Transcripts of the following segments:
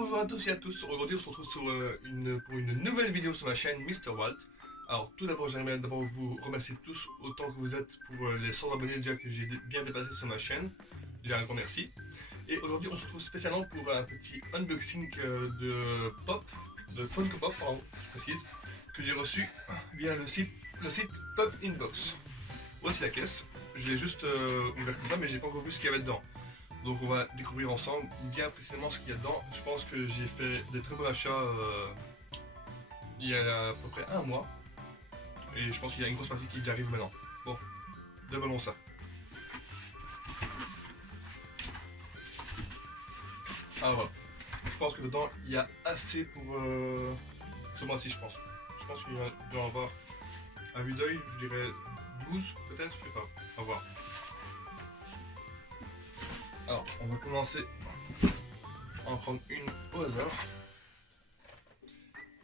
Bonjour à tous et à tous, aujourd'hui on se retrouve pour une nouvelle vidéo sur ma chaîne Mr. Walt. Alors tout d'abord j'aimerais d'abord vous remercier tous autant que vous êtes pour les 100 abonnés déjà que j'ai bien dépassé sur ma chaîne. Déjà un grand merci. Et aujourd'hui on se retrouve spécialement pour un petit unboxing de Funko Pop, pardon, je précise, que j'ai reçu via le site Pop Inbox. Voici la caisse, je l'ai juste ouvert comme ça mais j'ai pas encore vu ce qu'il y avait dedans. Donc on va découvrir ensemble bien précisément ce qu'il y a dedans. Je pense que j'ai fait des très bons achats il y a à peu près un mois. Et je pense qu'il y a une grosse partie qui arrive maintenant. Bon, dévoilons ça. Alors voilà. Je pense que dedans il y a assez pour ce mois-ci, je pense. Je pense qu'il doit y en avoir à vue d'œil, je dirais 12 peut-être, je sais pas. On va voir. Alors, on va commencer à en prendre une au hasard.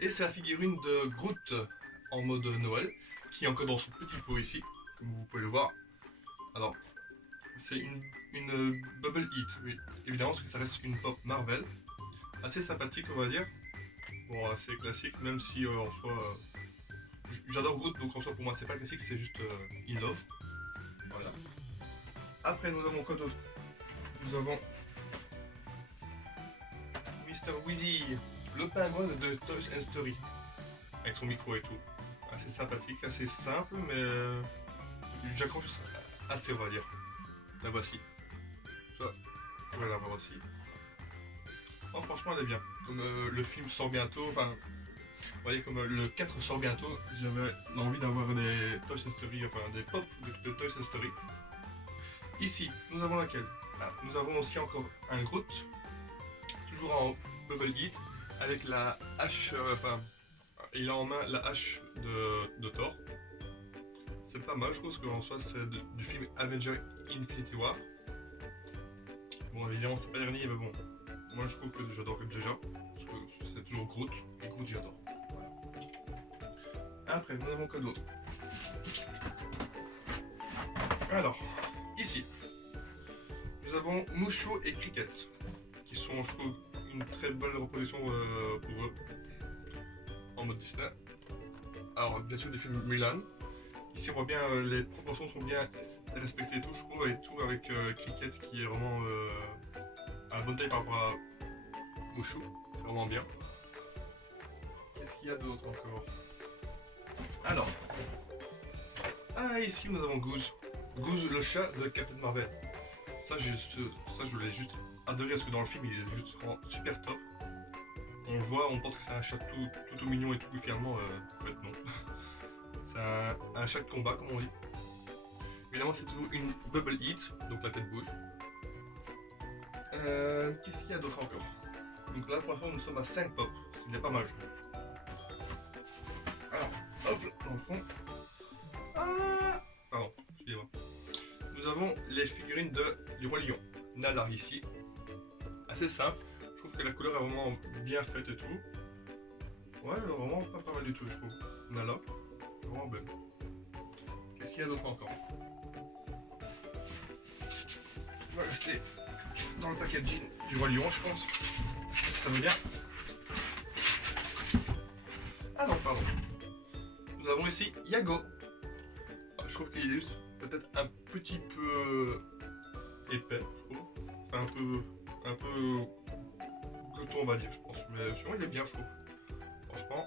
Et c'est la figurine de Groot en mode Noël, qui est encore dans son petit pot ici, comme vous pouvez le voir. Alors, c'est une Bubble Heat, oui, évidemment, parce que ça reste une pop Marvel. Assez sympathique, on va dire. Bon, assez classique, même si en soi... j'adore Groot, donc en soi, pour moi, c'est pas classique, c'est juste in love. Voilà. Après, nous avons quoi d'autre? Nous avons Mr. Wheezy, le pingouin de Toys and Story, avec son micro et tout. Assez sympathique, assez simple, mais j'accroche assez, on va dire. La voici. Ça, on va la voir aussi. Oh, franchement, elle est bien. Comme le film sort bientôt, enfin, vous voyez, comme le 4 sort bientôt, j'avais envie d'avoir des Toys and Story, enfin des pop de Toys and Story. Ici, nous avons laquelle? Ah, nous avons aussi encore un Groot, toujours en Bubble Heat, avec la hache, enfin, il a en main la hache de Thor. C'est pas mal, je trouve, parce qu'en soi c'est du film Avengers Infinity War. Bon, évidemment, c'est pas dernier, mais bon, moi je trouve que j'adore déjà, parce que c'est toujours Groot, et Groot j'adore. Voilà. Après, nous avons quoi d'autre? Alors, ici. Nous avons Mushu et Cricket, qui sont, je trouve, une très belle reproduction pour eux, en mode Disney. Alors, bien sûr, des films Mulan. Ici, on voit bien, les proportions sont bien respectées et tout, je trouve, et tout avec Cricket qui est vraiment à la bonne taille par rapport à Mushu. C'est vraiment bien. Qu'est-ce qu'il y a d'autre encore? Alors, ici, nous avons Goose. Goose, le chat de Captain Marvel. Ça, je l'ai juste adoré parce que dans le film, il est juste vraiment super top. On le voit, on pense que c'est un chat tout mignon et tout, et finalement, en fait, non. C'est un chat de combat, comme on dit. Évidemment, c'est toujours une Bubble Heat, donc la tête bouge. Qu'est-ce qu'il y a d'autre encore? Donc là, pour l'instant, nous sommes à 5 pop, ce n'est pas mal, je trouve. Alors, hop, dans le fond. Pardon, excusez-moi. Nous avons les figurines du Roi Lion. Nala ici. Assez simple. Je trouve que la couleur est vraiment bien faite et tout. Ouais, vraiment pas mal du tout, je trouve. Nala. Vraiment belle. Qu'est-ce qu'il y a d'autre encore? On va rester dans le packaging du Roi Lion, je pense. Ça veut bien. Ah non, pardon. Nous avons ici Yago. Je trouve qu'il est juste peut-être un petit peu épais, je trouve. Enfin, un peu glouton, on va dire, je pense. Mais sinon, il est bien, je trouve. Franchement,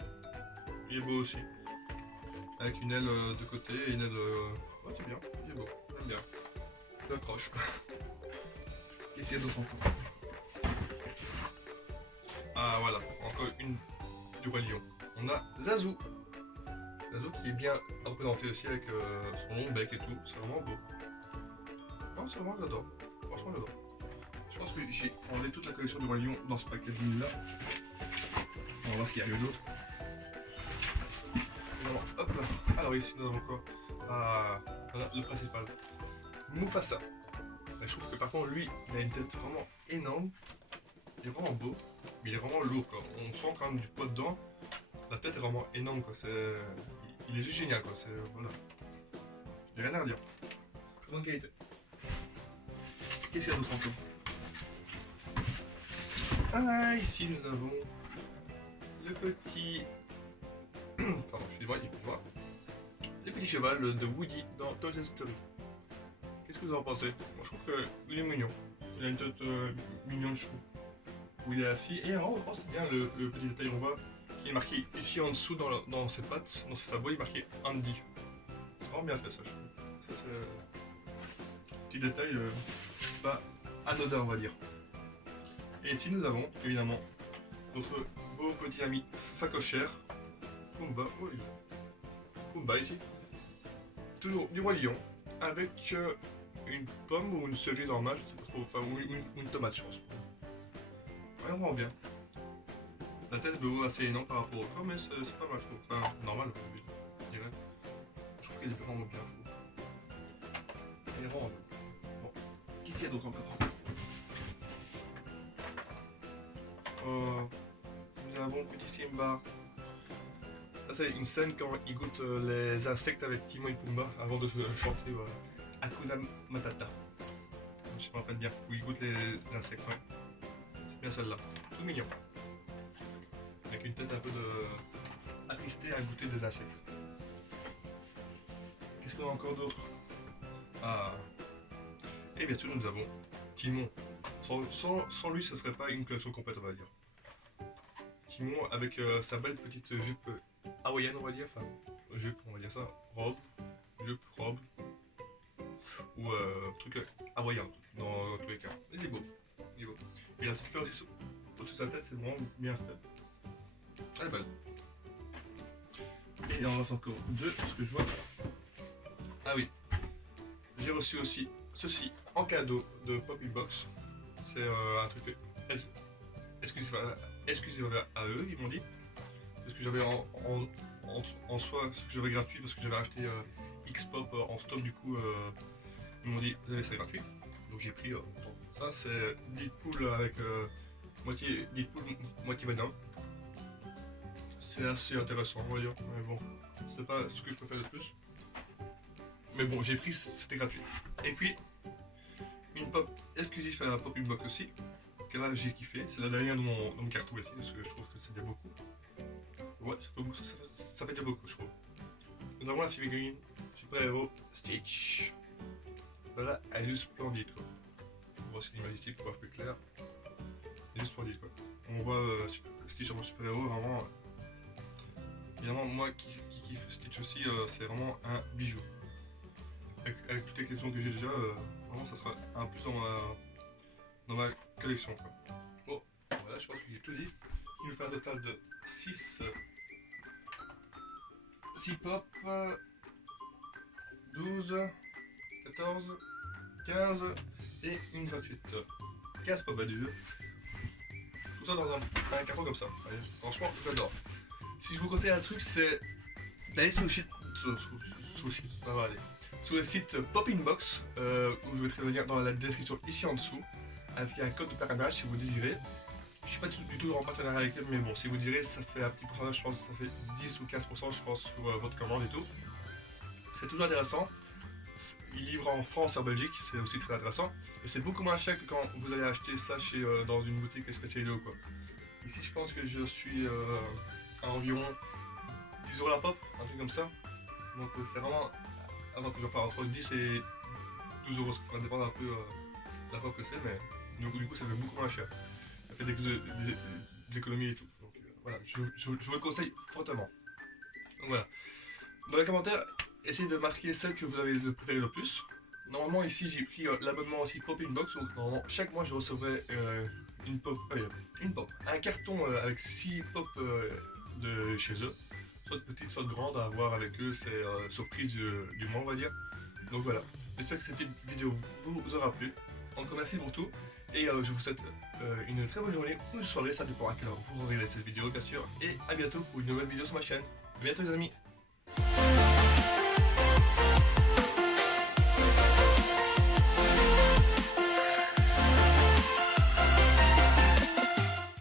il est beau aussi. Avec une aile de côté et une aile... Ouais, c'est bien, il est beau, j'aime bien. Je l'accroche. Qu'est-ce qu'il y a d'autre encore? Ah, voilà, encore une du Roi Lion. On a Zazu. Zazu qui est bien représenté aussi avec son long bec et tout, c'est vraiment beau. Non, c'est vraiment, j'adore. Franchement, j'adore. Je pense que j'ai enlevé toute la collection du Roi Lion dans ce packaging là. On va voir ce qu'il y a d'autre. Hop là. Alors ici nous avons quoi? On a le principal. Mufasa. Et je trouve que par contre lui, il a une tête vraiment énorme. Il est vraiment beau, mais il est vraiment lourd quoi. On sent quand même du poids dedans. La tête est vraiment énorme quoi. Il est juste génial quoi. Voilà. J'ai rien à redire. Très bonne qualité. Qu'est-ce qu'il y a d'autre encore? Ah, ici nous avons le petit... Pardon, excusez-moi, il peut voir. Le petit cheval de Woody dans Toy Story. Qu'est-ce que vous en pensez? Moi je trouve qu'il est mignon. Il a une tête mignonne, je trouve. Où il est assis. Et en haut, c'est bien le petit détail, on voit qu'il est marqué ici en dessous dans ses pattes, dans ses sabots, il est marqué Andy. C'est vraiment bien fait ça, je trouve. Ça c'est un petit détail pas anodin, on va dire. Et ici nous avons évidemment notre beau petit ami facochère, Pumba. Oui. Pumba ici. Toujours du roi lion avec une pomme ou une cerise en main, je sais pas trop, enfin ou une tomate je pense. Vraiment bien. La tête me vaut assez énorme par rapport au corps, mais c'est pas mal je trouve. Enfin normal je dirais. Je trouve qu'elle est vraiment bien je trouve. Elle est vraiment bien. Bon. Qu'est-ce qu'il y a d'autre encore? Nous avons petit Simba. Ça c'est une scène quand il goûte les insectes avec Timon et Pumba avant de chanter Hakuna Matata. Je me rappelle bien où il goûte les insectes. Ouais. C'est bien celle-là. Tout mignon. Avec une tête un peu attristée à goûter des insectes. Qu'est-ce qu'on a encore d'autre? Ah. Et bien sûr nous avons Timon. Sans lui ce serait pas une collection complète on va dire. Timon avec sa belle petite jupe hawaïenne on va dire, enfin jupe on va dire ça, jupe, robe, ou truc hawaïen dans tous les cas. Il est beau, il est beau. Et la petite fleur aussi au-dessus de sa tête c'est vraiment bien fait. Elle est belle. Et il en reste encore deux, ce que je vois. Ah oui, j'ai reçu aussi ceci en cadeau de Poppy Box. C'est un truc exclusif à eux, ils m'ont dit. Parce que j'avais en soi, ce que j'avais gratuit, parce que j'avais acheté X-Pop en stock, du coup, ils m'ont dit, vous avez ça gratuit. Donc j'ai pris ça, c'est Deadpool avec moitié Deadpool, moitié Venom. C'est assez intéressant, on va dire, mais bon, c'est pas ce que je préfère le plus. Mais bon, j'ai pris, c'était gratuit. Et puis, une pop exclusive à Pop Box aussi, que là j'ai kiffé. C'est la dernière de mon carton ici, parce que je trouve que c'est déjà beaucoup. Ouais, ça fait déjà beaucoup, je trouve. Nous avons la figurine super-héros Stitch. Voilà, elle est juste splendide, quoi. On voit aussi l'image ici pour voir plus clair. Elle est juste splendide, quoi. On voit Stitch en mode super-héros, vraiment. Évidemment, moi qui kiffe Stitch aussi, c'est vraiment un bijou. Avec toutes les collections que j'ai déjà, vraiment ça sera un plus dans ma collection, quoi. Bon, voilà, je pense que j'ai tout dit. Il nous fait un total de 6 pop, 12, 14, 15 et une gratuite. 15 pop du jeu. Tout ça dans un carton comme ça. Allez, franchement, j'adore. Si je vous conseille un truc, c'est d'aller sur le site. Ça va aller. Sur le site Popping Box, où je vais te revenir dans la description ici en dessous, avec un code de parrainage si vous désirez. Je suis pas du tout en partenariat avec eux, mais bon, si vous direz, ça fait un petit pourcentage, je pense que ça fait 10 ou 15% je pense sur votre commande et tout. C'est toujours intéressant. Ils livrent en France et en Belgique, c'est aussi très intéressant. Et c'est beaucoup moins cher que quand vous allez acheter ça dans une boutique spécialisée ou quoi. Ici, je pense que je suis à environ 10 € la pop, un truc comme ça. Donc c'est vraiment avantageux, enfin entre 10 et 12 €, ça va dépendre un peu de la pop que c'est, mais du coup ça fait beaucoup moins cher. Ça fait des économies et tout. Donc voilà, je vous le conseille fortement. Donc voilà. Dans les commentaires, essayez de marquer celle que vous avez préférée le plus. Normalement ici j'ai pris l'abonnement aussi Popping Box, donc normalement chaque mois je recevrai une pop, un carton avec 6 pop de chez eux, soit petites, soit grandes, à voir avec eux, c'est surprise du mois on va dire. Donc voilà, j'espère que cette petite vidéo vous aura plu. Encore merci pour tout, et je vous souhaite une très bonne journée ou une soirée, ça dépend à quelle heure vous regardez cette vidéo bien sûr, et à bientôt pour une nouvelle vidéo sur ma chaîne. A bientôt les amis.